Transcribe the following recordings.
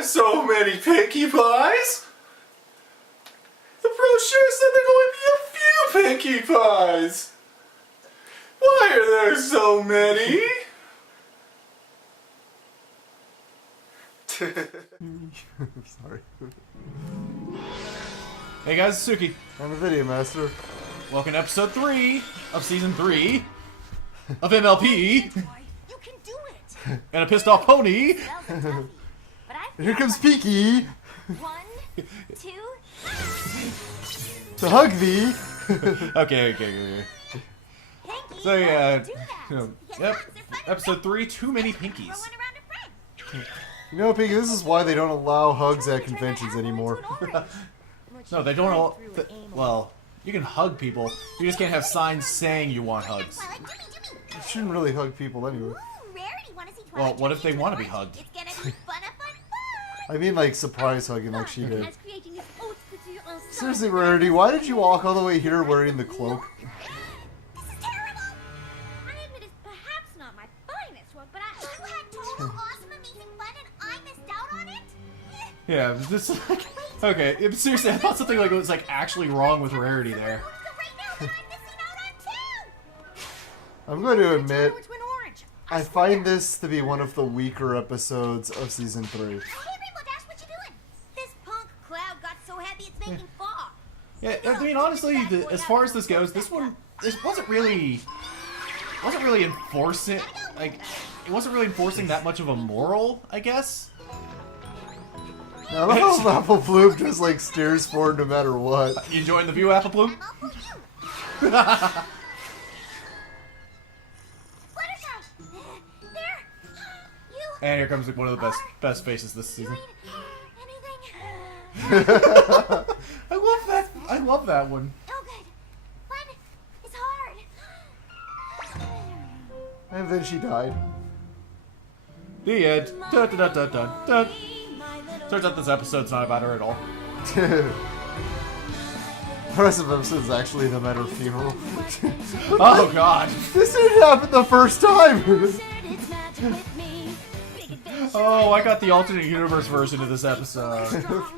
there so many Pinkie Pies? The brochure said there'd only be a few Pinkie Pies. Why are there so many? Sorry. Hey guys, it's Suki. I'm a video master. Welcome to episode 3 of season 3 of MLP. You can do it. And a pissed off pony. And here comes Pinkie 1, 2. to hug thee. Okay. Pinkie, So yeah, do that. yep. Episode 3, too many Pinkies. Throw one around a friend. You know, Pinkie, this is why they don't allow hugs at conventions anymore. No, they don't all. Well, you can hug people. You just can't have signs saying you want hugs. You shouldn't really hug people anyway. Well, what if they want to be hugged? It's gonna be fun. I mean, like, surprise hugging like she did. Seriously, Rarity, why did you walk all the way here wearing the cloak? This is terrible. I admit it's perhaps not my finest work, but you had total awesome, amazing fun, and I missed out on it. Yeah, this like okay. Seriously, I thought something like was like actually wrong with Rarity there. I'm going to admit, I find this to be one of the weaker episodes of season 3. Hey, Rainbow Dash, what you doing? This punk cloud got so heavy it's making fog. Yeah, I mean honestly, as far as this goes, this wasn't really enforcing it wasn't really enforcing that much of a moral, I guess. Now, the whole Apple Bloom just, like, stares forward no matter what. You enjoying the view, Apple Bloom? And here comes like, one of the best faces this season. I love that one. Oh, good. Fun is hard. And then she died. The end. Dun, dun, dun, dun, dun, dun. Turns out this episode's not about her at all. The rest of the episode is actually the matter of funeral. Oh god. This didn't happen the first time! Oh, I got the alternate universe version of this episode.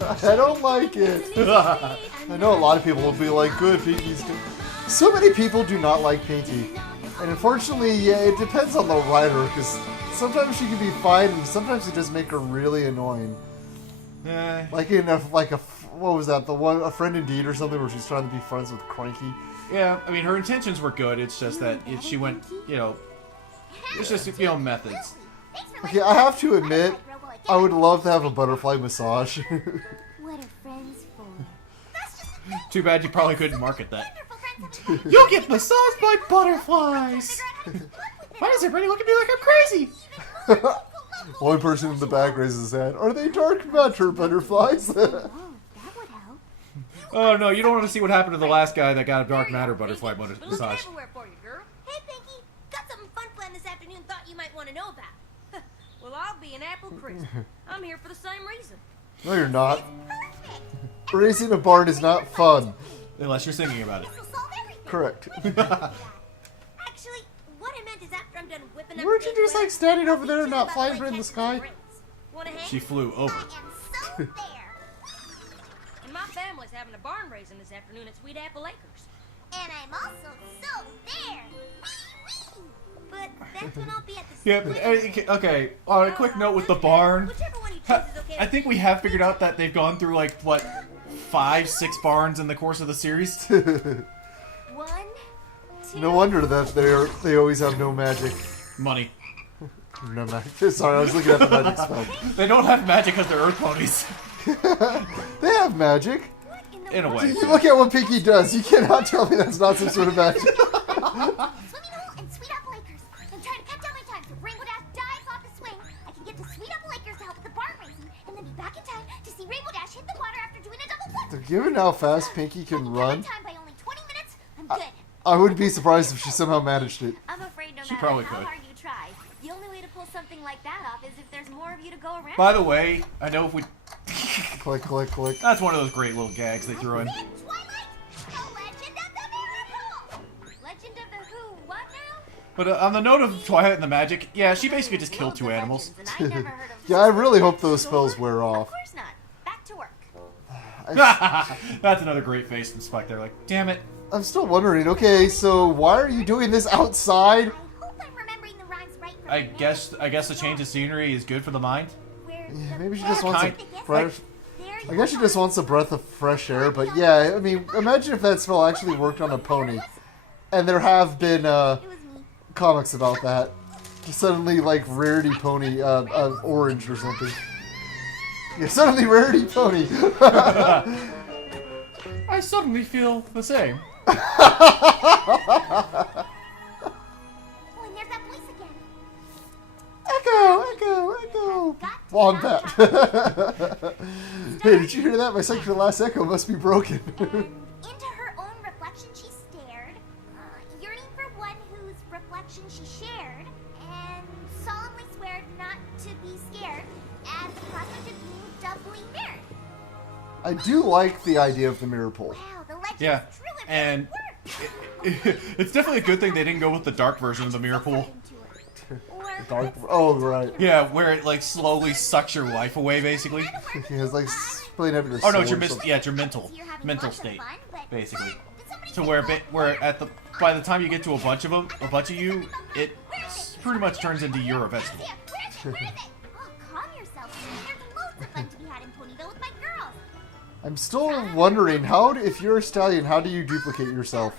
I don't like it. I know a lot of people will be like, good, Pinkie's good. So many people do not like Pinkie. And unfortunately, yeah, it depends on the writer, because sometimes she can be fine, and sometimes they just make her really annoying. Like in what was that? A Friend Indeed or something, where she's trying to be friends with Cranky. Yeah, I mean her intentions were good. It's just that she went, it's just methods. Okay, I have to admit, I would love to have a butterfly massage. What are friends for? Too bad you probably couldn't market that. You'll get massaged by butterflies. Why does everybody look at me like I'm crazy? One person in the back raises his hand. Are they dark matter butterflies? Oh, that would help. Oh no, you don't want to see what happened to the last guy that got a dark matter butterfly massage. Everywhere for you, girl. Hey, Pinkie, got something fun planned this afternoon. Thought you might want to know about. Well, I'll be an apple crisp. I'm here for the same reason. No, you're not. Perfect. Raising a barn is not fun. Unless you're singing about it. This will solve everything. Correct. Actually, what I meant is after I'm done whipping up. Weren't you just like standing over there and not flying in the sky? Wanna hang? She flew over. I am so there. And my family's having a barn raising this afternoon at Sweet Apple Acres. And I'm also so there. Wee, wee. But that's when I'll be at the. Yeah, okay. On a quick note with the barn, I think we have figured out that they've gone through like what 5, 6 barns in the course of the series. 1, 2. No wonder that they always have no magic. Money. No magic. Sorry, I was looking at the magic spell. They don't have magic because they're earth ponies. They have magic. In a way. You look at what Pinkie does. You cannot tell me that's not some sort of magic. Swimming hole and Sweet Apple Acres. I'm trying to cut down my time so Rainbow Dash dives off the swing. I can get to Sweet Apple Acres to help with the barn raising, and then be back in time to see Rainbow Dash hit the water after doing a double flip. Given how fast Pinkie can run, Time by only 20 minutes. I'm good. I wouldn't be surprised if she somehow managed it. I'm afraid no She matter probably how could. hard you try, the only way to pull something like that off is if there's more of you to go around. By the way, I know if we. Click, click, click. That's one of those great little gags they threw in. Twilight, the Legend of the Miracle. Legend of the who? What now? But on the note of Twilight and the magic, yeah, she basically just killed two animals. Yeah, I really hope those spells wear Of off. course not. Back to work. That's another great face from Spike there. Like, damn it. I'm still wondering, okay, so why are you doing this outside? I hope I'm remembering the rhymes right. from I memory. guess a change of scenery is good for the mind. Where Yeah, the maybe she just wants Kind- a fresh... There I you guess she are. just wants a breath of fresh air, but yeah, I mean, imagine if that spell actually worked on a pony. And there have been, It was me. comics about that. Suddenly, like, Rarity Pony, orange or something. Yeah, suddenly Rarity Pony! I suddenly feel the same. Oh, and there's that voice again. Echo, echo, echo! Wombat! Hey, did you hear that? My second to last echo must be broken. Into her own reflection she stared, yearning for one whose reflection she shared, and solemnly swear not to be scared at the prospect of being doubly married. I do like the idea of the mirror pull. Wow, the legend Yeah, is true. It and really worked. it's definitely a good thing they didn't go with the dark version of the mirror pool. Dark, oh, right. Yeah, where it like slowly sucks your life away, basically. It's like splitting up your Oh no, soul it's your or something. yeah, it's your mental state, basically. To where at the by the time you get to a bunch of you, it pretty much turns into you're a vegetable. Where is it? Oh, calm yourself. There's loads of fun to be had in Ponyville with my girls. I'm still wondering, if you're a stallion, how do you duplicate yourself?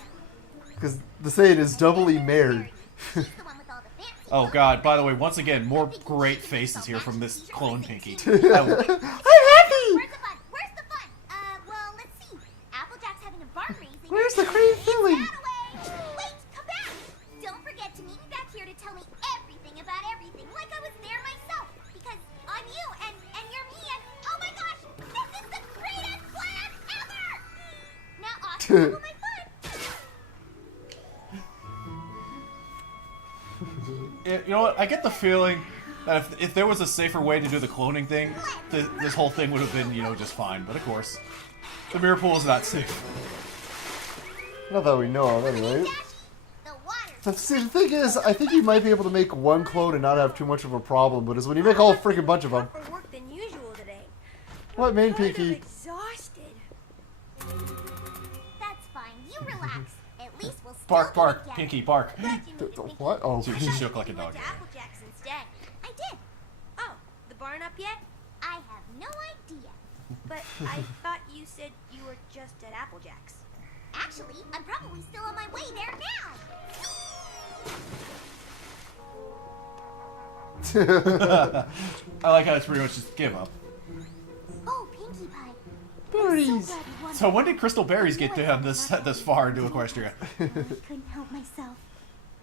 Because the saying is doubly married. She's the one with all the fancy. Oh god, by the way, once again, more great faces here from this clone Pinkie. I'm happy! Where's the fun? Where's the fun? Well, let's see. Applejack's having a barn raising. Where's the cream filling? Wait, come back! Don't forget to meet me back here to tell me everything about everything, like I was there myself. Because I'm you, and you're me, and oh my gosh, this is the greatest plan ever! Now off to my fun. You know what? I get the feeling that if there was a safer way to do the cloning thing, this whole thing would have been, just fine. But of course, the mirror pool is not safe. Not that we know of, anyway. The water. See, the thing is, I think you might be able to make one clone and not have too much of a problem, but it's when you make a whole freaking bunch of them. More work than usual today. What, main I'm Pinkie? exhausted. That's fine. You relax. At least we'll still Bark, get bark, together. Pinkie, bark. What? Oh, She shook like a dog. Went to Applejack's instead. I did. Oh, the barn up yet? I have no idea. But I thought you said you were just at Applejack's. Actually, I'm probably still on my way there now. I like how it's pretty much just give up. Oh, Pinkie Pie. berries! So glad you won. So when did Crystal Berries get to have this far into Equestria? I couldn't help myself.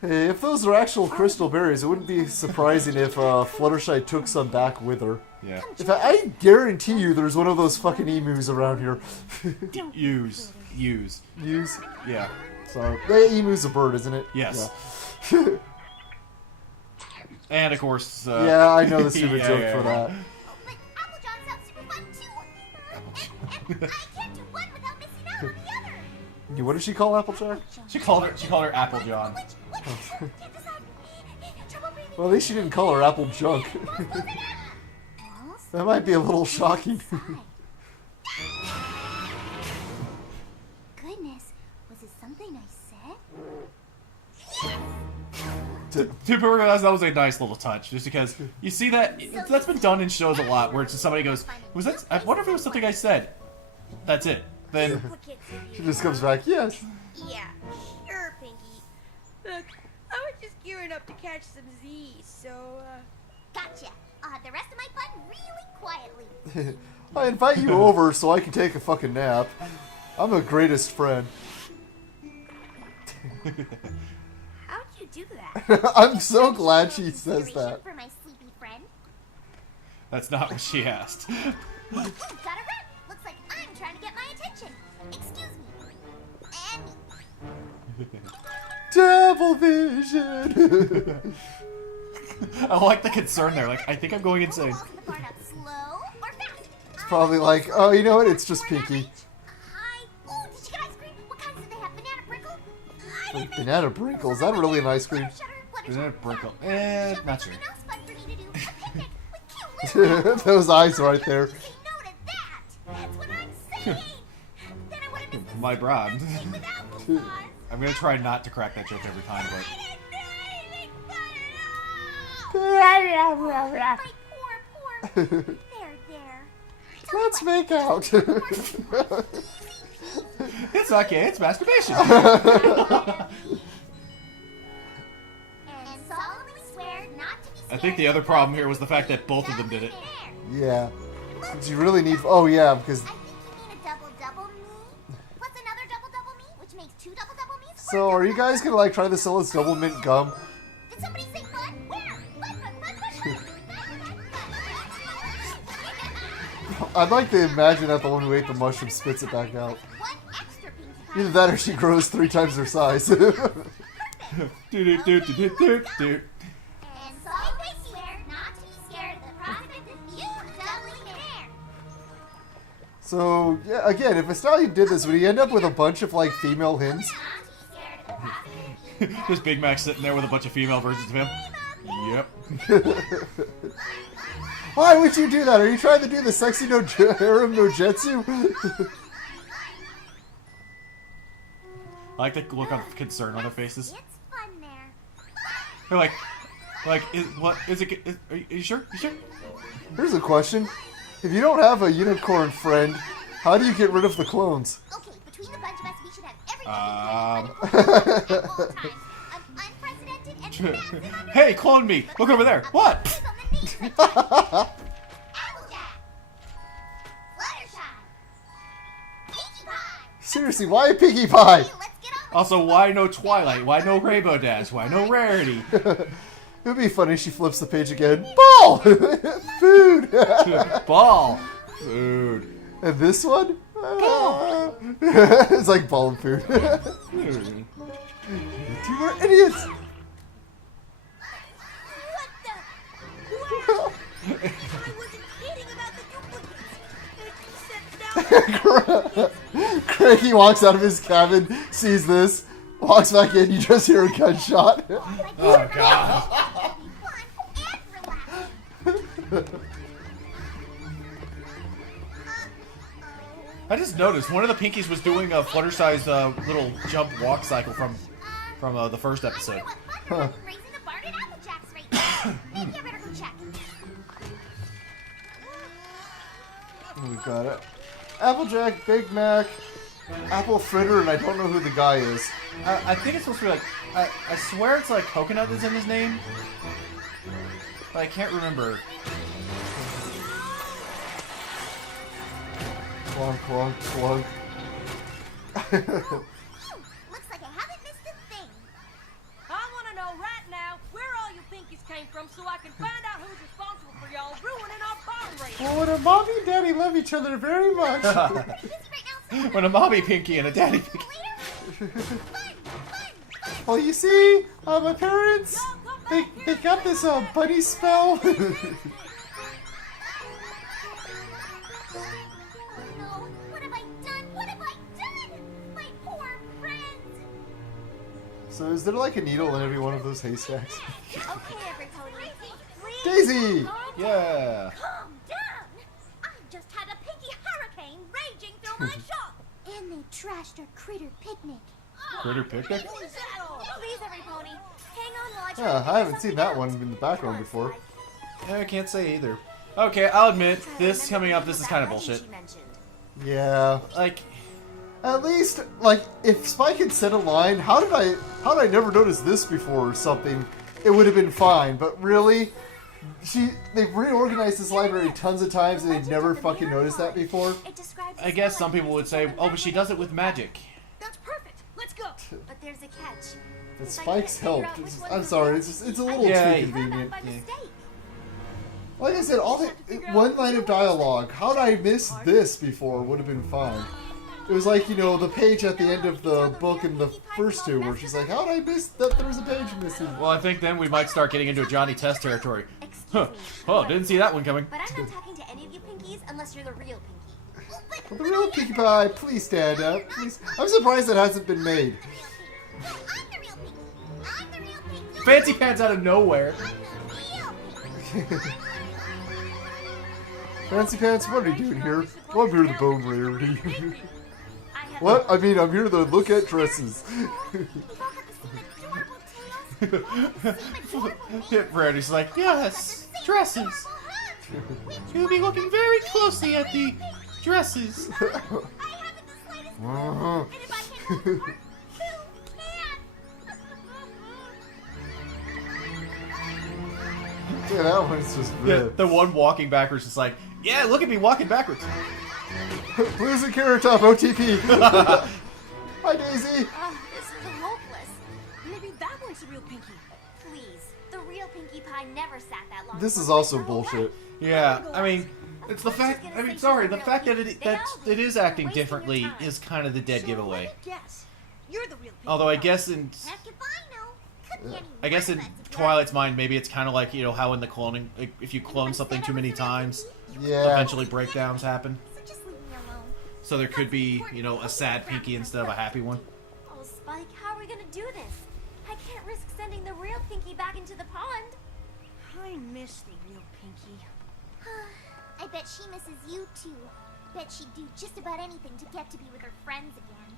Hey, if those are actual crystal berries, it wouldn't be surprising if Fluttershy took some back with her. Yeah. In fact, I guarantee you there's one of those fucking emus around here. Use. Use? Yeah. So, the emu's a bird, isn't it? Yes. Yeah, And of course. yeah, I know the stupid yeah, joke yeah, for yeah. that. But Applejack sounds super fun too. And I can't do one without missing out on the other. Yeah, what did she call Applejack? She called her Apple John. Which? Can't decide. Trouble breathing. Well, at least she didn't call her Apple Junk. That might be a little shocking. Goodness, was it something I said? People realize that was a nice little touch, just because you see that that's been done in shows a lot, where it's just somebody goes, "Was that? I wonder if it was something I said." That's it. Then Duplicates of She you. just comes back, yes. Yeah, sure, Pinkie. Look, I was just gearing up to catch some Z's, so, Gotcha. I'll have the rest of my fun really quietly. I invite you over so I can take a fucking nap. I'm a greatest friend. how'd you do that? I'm so glad she says Consideration that. For my sleepy friend. that's not what she asked. Got a rep. Looks like I'm trying to get my attention. Excuse me. And Devil vision! I like the concern there. Like, I think I'm going insane. walk the barn up slow or fast. It's probably like, oh, you know what? It's just Pinkie. Hi. Oh, did you get ice cream? What kinds did they have? Banana Brinkle? I didn't make Banana Brinkle? Is that really an ice cream? Shutter. Is that a Brinkle? Not sure. Those eyes right there. My brand. I'm gonna try not to crack that joke every time, but Let's make out. it's not gay, it's masturbation. I think the other problem here was the fact that both of them did it. Yeah. Did you really need... Oh, yeah, because... So, are you guys gonna, like, try to sell this double mint gum? Did somebody say bud? Where? Bud. I'd like to imagine that the one who ate the mushroom spits it back out. Either that or she grows 3 times her size. So, yeah, again, if Stallion did this, would he end up with a bunch of, like, female hints? Just Big Mac sitting there with a bunch of female versions of him. Yep. Why would you do that? Are you trying to do the sexy no harem no jetsu? I like the look of concern on their faces. It's fun there. They're like, what is it? Are you sure? You sure? Here's a question. If you don't have a unicorn friend, how do you get rid of the clones? Okay, between the bunch of us, we should have everything at all times. Unprecedented and massive Hey, clone me! Look over there! What? Applejack! Fluttershy! Pinkie Pie! Seriously, why a Pinkie Pie? Let's get on. Also, why no Twilight? Why no Rainbow Dash? Why no Rarity? It would be funny if she flips the page again. Ball! Food! Ball! Food. And this one? Ball! It's like ball and food. Food. You are idiots! What the? I wasn't kidding about the duplicates. Craigie walks out of his cabin, sees this, walks back in, you just hear a gunshot. Oh, God. I just noticed one of the Pinkies was doing a Fluttershy's little jump walk cycle from the first episode. Huh. Raising the barn at Applejack's right now. Maybe I better go check. We've got it. Applejack, Big Mac, Apple Fritter, and I don't know who the guy is. I think it's supposed to be like I swear it's like Coconut is in his name, but I can't remember. Clunk, clunk, clunk. Looks like I haven't missed a thing. I want to know right now where all you Pinkies came from so I can find out who's responsible for y'all ruining our barn race. Well, when a mommy and daddy love each other very much. Busy right now, so When a mommy Pinky and a daddy Pinky. Well, you see, my parents, they got this bunny spell. No, what have I done? What have I done? My poor friends. So is there like a needle in every one of those haystacks? Okay, everybody. Please. Daisy! Yeah. Calm down. I just had a Pinkie hurricane raging through my shop. And they trashed our critter picnic. Critter picnic? Please, everybody. Hang on while I try Yeah, to I figure haven't seen something that out. one in the background before. Yeah, I can't say either. Okay, I'll admit this coming up. This is kind of bullshit. Yeah. Like, At least, like, if Spike had said a line, how did I never notice this before or something, it would have been fine. But really, they've reorganized this library tons of times and they've never fucking noticed that before. It describes I guess some people would say, oh, but she does it with magic. That's perfect. Let's go. But there's a catch. But Spike's help. I'm sorry, it's a little Yeah, too convenient. By mistake. Like I said, one line of dialogue. How did I miss this before would have been fine. It was like, you know, the page at the end of the book in the first two where she's like, how did I miss that there was a page missing? Well, I think then we might start getting into a Johnny Test territory. Excuse me. Oh, didn't see that one coming. But I'm not talking to any of you Pinkies unless you're the real Pinkie. Well, the real Pinkie Pie, please stand up. Please. I'm surprised it hasn't been made. No, I'm the real Pinkie. I'm the real Pinkie. Fancy pants out of nowhere. Fancy Pants, what are you doing here? Well, I'm here to bone rare. I have What? I mean, I'm here to look at dresses. Brandy's like, yes, dresses. You'll be looking very closely at the dresses. I haven't the slightest clue. And if I can't tell them apart, who can? Yeah, that one's just Yeah, red. the one walking backwards is like, yeah, look at me walking backwards. Blues and Carrot Top OTP. Hi, Daisy. This is hopeless. Maybe that one's the real Pinkie. Please, the real Pinkie Pie never sat that long. This is also bullshit. Yeah, I mean, it's the fact. I mean, sorry, the fact that it is acting differently is kind of the dead giveaway. Guess. You're the real Pinkie. Although I guess in Heck if I know. Could be any I guess in reference if Twilight's mind, maybe it's kind of like, you know, how in the cloning, like, if you clone something too many times, Yeah. eventually breakdowns happen. So just leave me alone. So there could be, you know, a sad Pinkie instead of a happy one. Oh, Spike, how are we gonna do this? I can't risk sending the real Pinkie back into the pond. I miss the real Pinkie. I bet she misses you too. Bet she'd do just about anything to get to be with her friends again.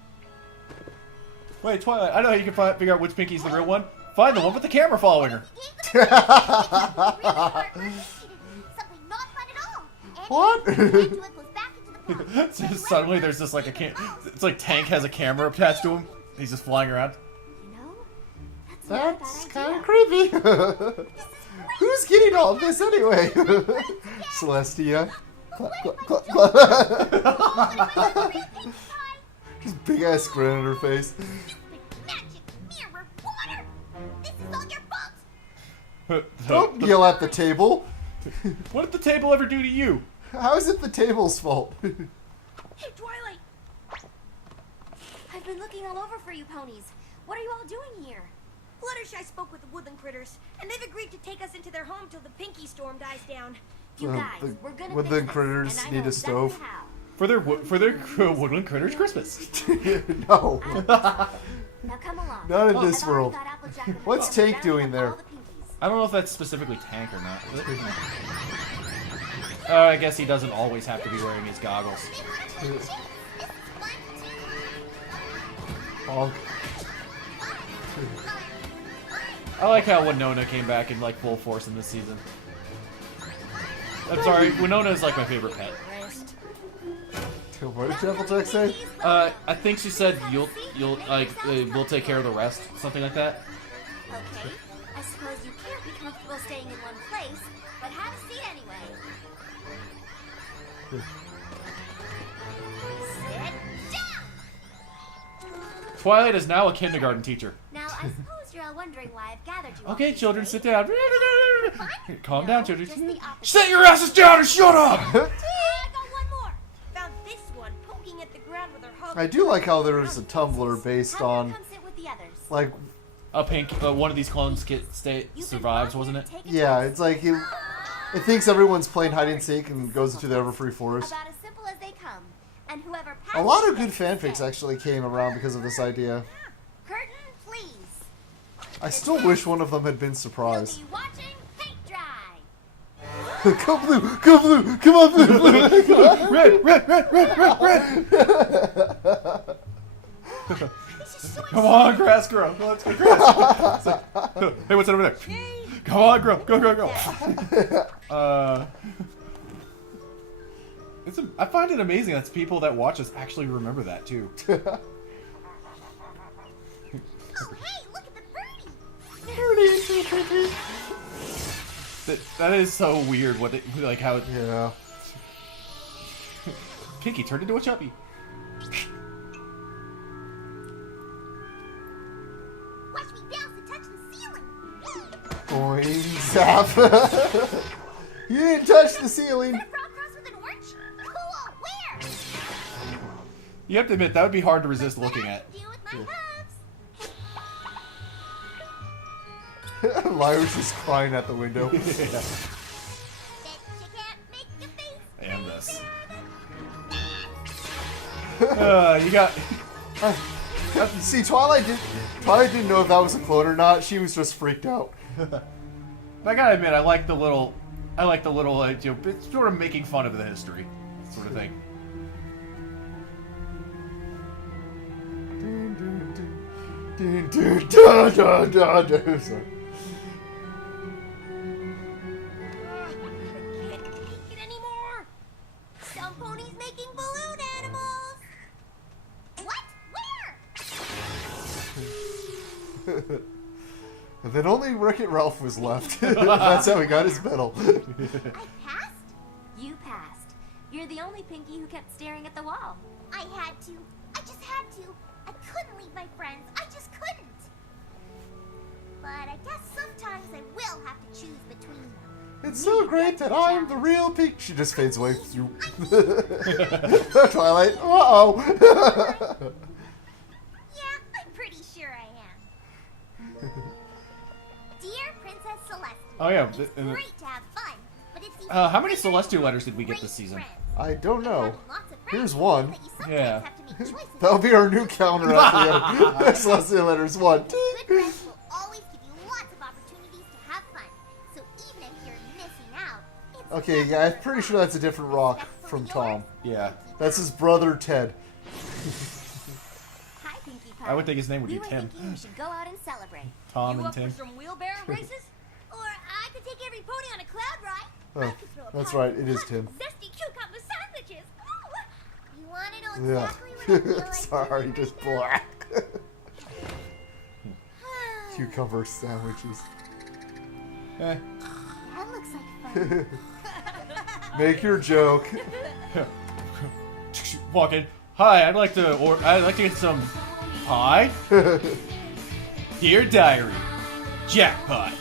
Wait, Twilight, I know how you can figure out which Pinkie's the real one. Find the one with the camera following her. Something not fun at all. What? So suddenly there's just like it's like Tank has a camera attached to him. He's just flying around. You know, that's That's not kind a of bad idea. creepy. Who's getting all of this anyway? Celestia. Clap, clap, clap, clap. Just big ass grin on her face. Magic mirror water. This is all your fault. Don't yell at the table. What did the table ever do to you? How is it the table's fault? Hey, Twilight! I've been looking all over for you ponies. What are you all doing here? Fluttershy spoke with the woodland critters, and they've agreed to take us into their home till the Pinkie storm dies down. You The- guys, the we're gonna woodland fix this, critters and I need know a stove. exactly how. For their Woodland Critters Christmas. No. Now come along. Not in I've this already world. got Applejack and What's the Tank rounding doing up there? all the Pinkies. I don't know if that's specifically Tank or not. I guess he doesn't always have to be wearing his goggles. Honk. I like how Winona came back in like full force in this season. I'm sorry, Winona is like my favorite pet. What did Applejack say? I think she said you'll like we'll take care of the rest, something like that. Okay, I suppose you can't be comfortable staying in one place, but have a seat anyway. Sit down! Twilight is now a kindergarten teacher. Now, I suppose you're all wondering why I've gathered you all Okay, here children, today. sit down. Calm down, Just the children. opposite. Sit your asses down and shut up! I got one more! Found this one poking at the ground with her hub. I do like how there is a Tumblr based Have her on, come sit with the others. like, A pink, one of these clones survives, wasn't it? yeah, it's like it thinks everyone's playing hide and seek and goes into the Everfree Forest. About as simple as they come. And whoever A lot of good passes fanfics instead. actually came around because of this idea. Curtain, please. I still wish one of them had been We'll surprised. be watching paint dry. Come blue! Come blue! Come on, blue! Blue! Red, red, red, red, red, red! This is so Come on, grass girl. Let's go, grass. Hey, what's that over there? Come on, girl. Go, go, go. I find it amazing that people that watch us actually remember that too. Oh, hey, look at the birdie. That is so weird. What they like how Yeah. Pinkie turned into a chubby. Watch me bounce and touch the ceiling. Boing, zap. You didn't touch the ceiling. Is that a frog cross with an orange? Cool. Where? You have to admit that would be hard to resist looking at. Do with my hooves. Lyra's just crying at the window. Bet you can't make a face. And this. You got. See, Twilight didn't know if that was a clone or not. She was just freaked out. I gotta admit, I like the little, it's sort of making fun of the history, sort of thing. Sorry. Can't take it anymore. Some ponies making balloon animals. What? Where? And then only Wreck-It Ralph was left. That's how he got his medal. I passed? You passed. You're the only Pinkie who kept staring at the wall. I had to. I just had to. I couldn't leave my friends. I just couldn't. But I guess sometimes I will have to choose between them. It's so great that I'm the real Pinkie. She just fades away through Twilight. Uh-oh. Yeah, I'm pretty sure I am. Dear Princess Celeste. Oh yeah. It's great to have fun, but it's even How many greater Celestial to letters did we get great this season? friends. I don't know. Having lots of friends Here's means one. that you sometimes Yeah. have to make choices. That'll be our new counter at the end. Celestial letters 1. Good friends will always give you lots of opportunities to have fun. So even if you're missing out, it's Okay, yeah, I'm pretty sure that's a different rock from Tom. Yeah. That's his brother, Ted. Hi, Pinkie Pie. I would think his name would We be were Tim. thinking you should go out and celebrate. Tom You and up Tim. for some wheelbarrow races? Or I could take every pony on a cloud ride. Oh, I could throw a that's party right, it is with Tim. hot, zesty cucumber sandwiches. Ooh. You want to know Yeah. exactly what I feel like Sorry, doing just right now? black. Cucumber sandwiches. Eh. That looks like fun. Make your joke. Walk in. Hi, I'd like to get some pie. Dear Diary, jackpot.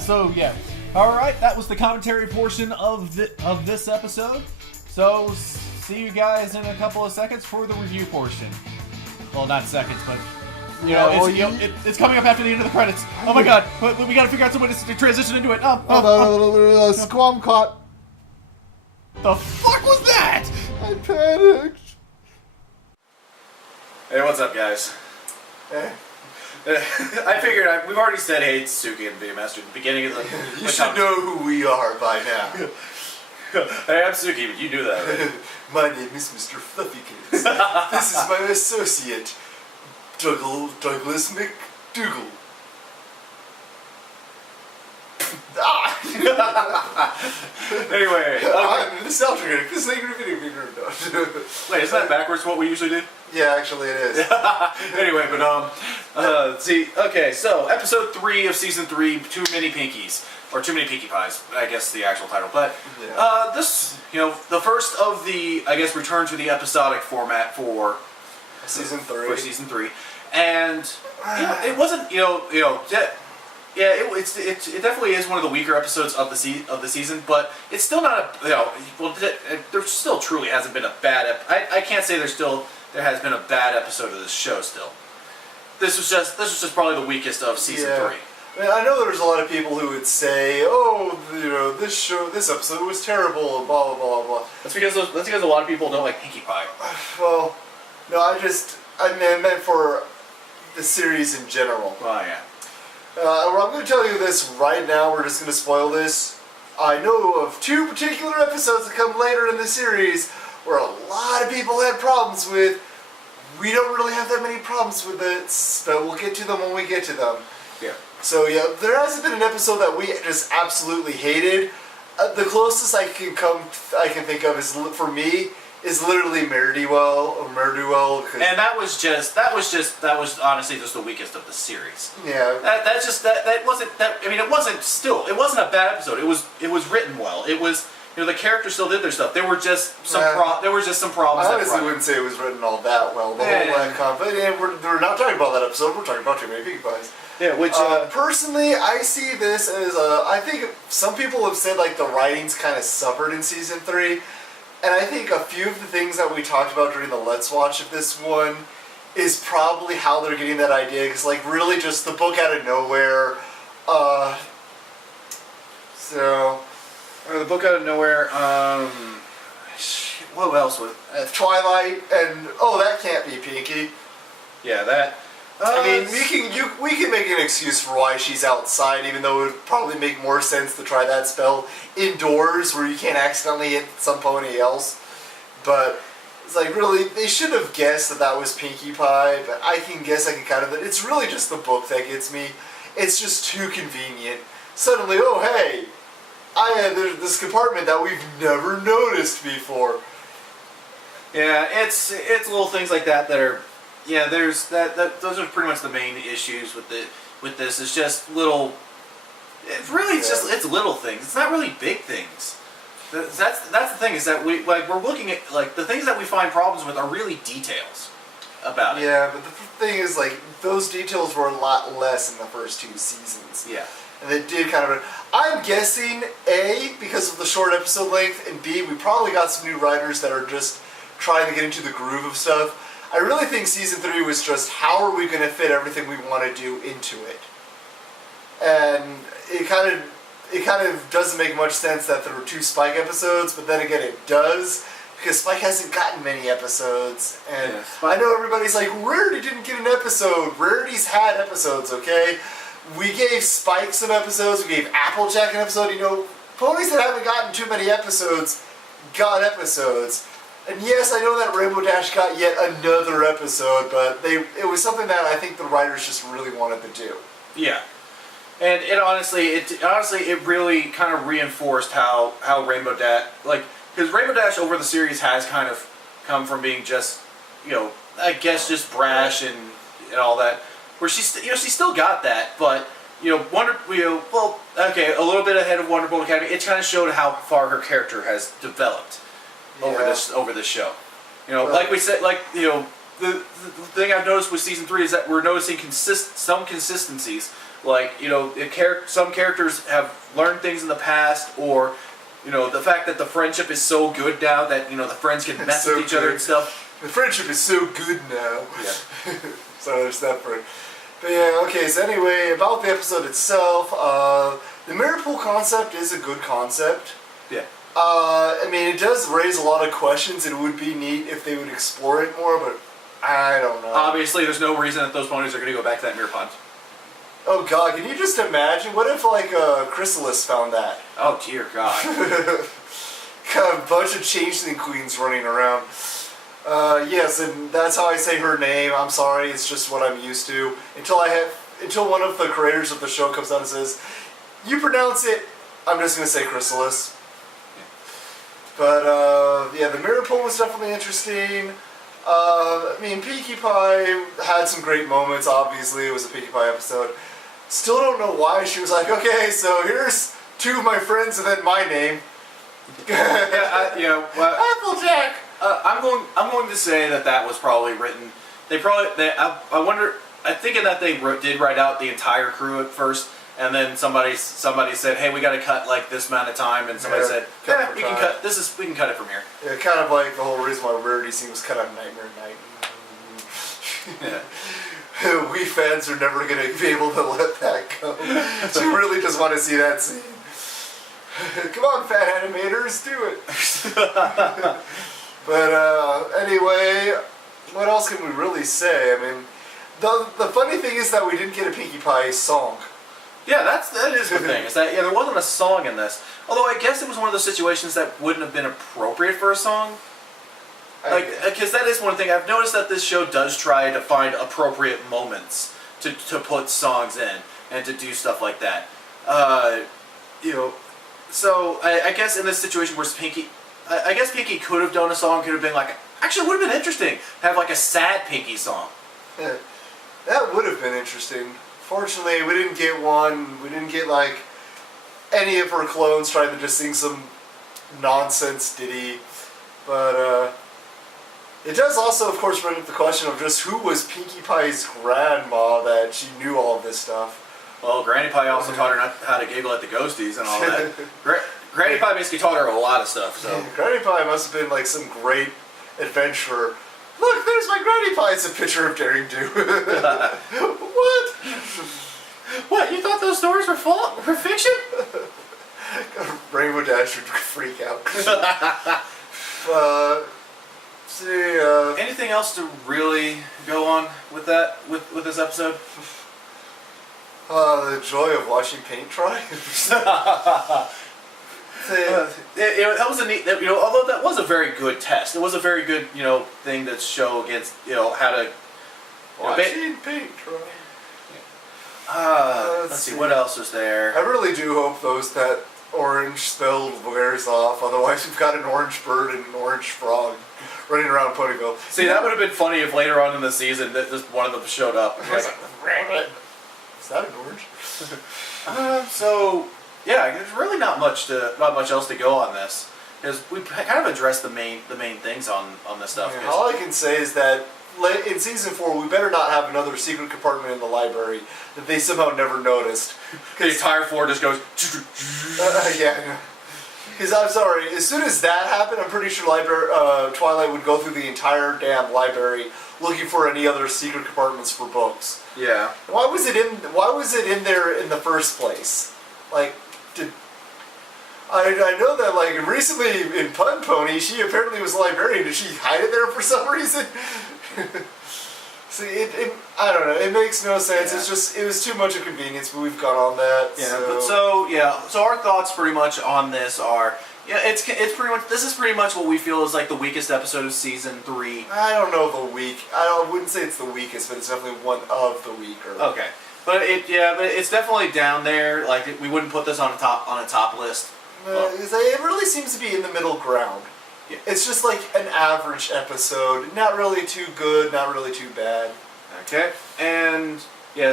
So yeah, all right. That was the commentary portion of this episode. So see you guys in a couple of seconds for the review portion. Well, not seconds, but Yeah, well, it's coming up after the end of the credits. Oh my god, but we got to figure out some way to transition into it. Squam caught. The fuck was that? I panicked. Hey, what's up, guys? I figured we've already said hey to Suki and Video Master at the beginning of the. You should know who we are by now. Hey, I'm Suki, but you knew that, right? My name is Mr. Fluffykins. This is my associate, Douglas McDougal. Anyway, I'm the nostalgia critic. This thing video. wait, isn't that backwards what we usually do? Yeah, actually it is. Anyway, but see, okay, so episode 3 of season 3, Too Many Pinkies, or Too Many Pinkie Pies, I guess the actual title. But this, the first of the, I guess, return to the episodic format for Season 3. For season 3, and it wasn't, it definitely is one of the weaker episodes of the season, but it's still not there still truly hasn't been a bad. I can't say there has been a bad episode of this show still. This was just probably the weakest of season 3. I know there's a lot of people who would say, "Oh, this episode was terrible," and blah blah blah blah. That's because a lot of people don't like Pinkie Pie. Well, no, I meant for the series in general. Oh yeah. I'm going to tell you this right now. We're just going to spoil this. I know of 2 particular episodes that come later in the series where a lot of people had problems with. We don't really have that many problems with it, but we'll get to them when we get to them. Yeah. So yeah, there hasn't been an episode that we just absolutely hated. The closest I can think of is, for me, is literally Mare-do-Well. And that was honestly just the weakest of the series. Yeah. It wasn't a bad episode. It was written well. It was, the characters still did their stuff. There were just some problems. I honestly wouldn't say it was written all that well. The whole Landcon, but we're not talking about that episode. We're talking about Too Many Pinkie Pies. Yeah, which personally, I see this as I think some people have said like the writing's kind of suffered in season 3. And I think a few of the things that we talked about during the Let's Watch of this one is probably how they're getting that idea. Because, like, really just the book out of nowhere. The book out of nowhere, what else would? Twilight, and that can't be Pinkie. Yeah, that. I mean, we can make an excuse for why she's outside, even though it would probably make more sense to try that spell indoors where you can't accidentally hit some pony else. But it's like, really, they should have guessed that was Pinkie Pie, but I can kind of... It's really just the book that gets me. It's just too convenient. Suddenly, oh hey, there's this compartment that we've never noticed before. Yeah, it's little things like that are... Yeah, there's those are pretty much the main issues with this. It's just little. It's really it's little things. It's not really big things. That's the thing, is that we're looking at, like, the things that we find problems with are really details about it. Yeah, but the thing is, like, those details were a lot less in the first 2 seasons. Yeah. And they did kind of... I'm guessing, A, because of the short episode length, and B, we probably got some new writers that are just trying to get into the groove of stuff. I really think Season 3 was just, how are we going to fit everything we want to do into it? And it kind of doesn't make much sense that there were 2 Spike episodes, but then again it does, because Spike hasn't gotten many episodes, and yeah, I know everybody's like, Rarity didn't get an episode. Rarity's had episodes, okay? We gave Spike some episodes, we gave Applejack an episode. You know, ponies that haven't gotten too many episodes got episodes. And yes, I know that Rainbow Dash got yet another episode, but it was something that I think the writers just really wanted to do. Yeah. And it honestly really kind of reinforced how Rainbow Dash, like, because Rainbow Dash over the series has kind of come from being just, you know, I guess just brash and all that, where she still got that, but, you know, a little bit ahead of Wonderbolt Academy, it kind of showed how far her character has developed over this show. You know, like we said, like, you know, the thing I've noticed with Season 3 is that we're noticing some consistencies. Like, you know, some characters have learned things in the past, or, you know, the fact that the friendship is so good now that, you know, the friends can mess with each other and stuff. The friendship is so good now. Yeah. So there's that part. But yeah, okay, so anyway, about the episode itself, the mirror pool concept is a good concept. Yeah. I mean, it does raise a lot of questions. It would be neat if they would explore it more, but I don't know. Obviously, there's no reason that those ponies are going to go back to that mirror pond. Oh god, can you just imagine? What if, like, Chrysalis found that? Oh dear god. Got a bunch of changeling queens running around. Yes, and that's how I say her name. I'm sorry, it's just what I'm used to. Until one of the creators of the show comes out and says, you pronounce it, I'm just going to say Chrysalis. But, yeah, the mirror pool was definitely interesting. I mean, Pinkie Pie had some great moments, obviously. It was a Pinkie Pie episode. Still don't know why she was like, okay, so here's 2 of my friends and then my name. Applejack! I'm going to say that was probably written. I'm thinking that they did write out the entire crew at first, and then somebody said, hey, we got to cut like this amount of time, and somebody said, yeah, we can cut it from here. Yeah, kind of like the whole reason why Rarity scene was cut on Nightmare Night. Yeah. We fans are never going to be able to let that go. So we really just want to see that scene. Come on, fat animators, do it. But anyway, what else can we really say? I mean, the funny thing is that we didn't get a Pinkie Pie song. Yeah, that is the thing. Is that there wasn't a song in this. Although I guess it was one of those situations that wouldn't have been appropriate for a song. Like, because that is one thing I've noticed, that this show does try to find appropriate moments to put songs in and to do stuff like that. You know, so I guess in this situation where Pinkie, I guess Pinkie could have done a song. Could have been like, actually, it would have been interesting to have like a sad Pinkie song. Yeah, that would have been interesting. Fortunately, we didn't get one. We didn't get, like, any of her clones trying to just sing some nonsense ditty. But, it does also, of course, bring up the question of just who was Pinkie Pie's grandma that she knew all of this stuff. Well, Granny Pie also taught her how to giggle at the ghosties and all that. Granny Pie basically taught her a lot of stuff, so... Yeah, Granny Pie must have been, like, some great adventurer. Look, there's my Granny Pie. It's a picture of Daring Do. What? What? You thought those stories were fiction? Rainbow Dash would freak out. Anything else to really go on with that with this episode? The joy of watching paint dry. That was a neat. Although that was a very good test. It was a very good thing to show against how to. Watching paint dry. Let's see what else was there. I really do hope that orange spell wears off. Otherwise, we've got an orange bird and an orange frog running around Ponyville. See, that would have been funny if later on in the season that just one of them showed up. Is that an orange? So yeah, there's really not much else to go on this because we kind of addressed the main things on this stuff. Yeah, all I can say is that in season 4, we better not have another secret compartment in the library that they somehow never noticed. The entire floor just goes. Yeah. Because I'm sorry, as soon as that happened, I'm pretty sure Twilight would go through the entire damn library looking for any other secret compartments for books. Yeah. Why was it in there in the first place? Like, I know that recently in Pun Pony, she apparently was a librarian. Did she hide it there for some reason? See, I don't know. It makes no sense. Yeah. It was too much of convenience, but we've gone on that. Yeah. So our thoughts pretty much on this are. Yeah, it's pretty much. This is pretty much what we feel is like the weakest episode of season 3. I don't know the weak. I wouldn't say it's the weakest, but it's definitely one of the weaker. Okay, but it's definitely down there. Like we wouldn't put this on a top list. It really seems to be in the middle ground. Yeah. It's just like an average episode. Not really too good, not really too bad. Okay, and yeah,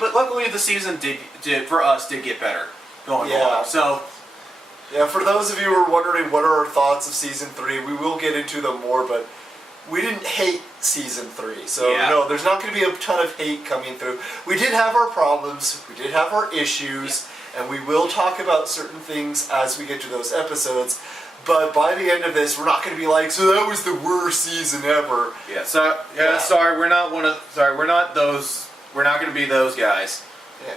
but luckily the season did get better going along. So. Yeah, for those of you who are wondering what are our thoughts of season 3, we will get into them more, but we didn't hate season 3, so no, there's not going to be a ton of hate coming through. We did have our problems, we did have our issues, and we will talk about certain things as we get to those episodes, but by the end of this, we're not going to be like, so that was the worst season ever. Yeah, sorry, we're not those, we're not going to be those guys. Yeah.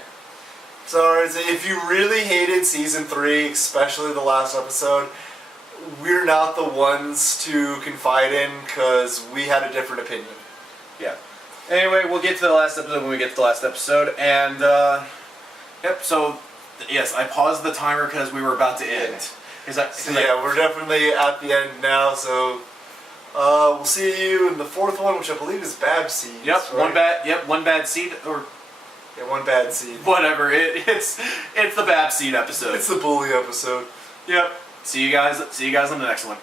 So if you really hated season 3, especially the last episode, we're not the ones to confide in because we had a different opinion. Yeah. Anyway, we'll get to the last episode when we get to the last episode, and So yes, I paused the timer because we were about to end. We're definitely at the end now. So we'll see you in the 4th one, which I believe is Bad Seeds. Yep. Right? One bad seed or. Yeah, one bad seed. Whatever. It's the bad seed episode. It's the bully episode. Yep. See you guys on the next one.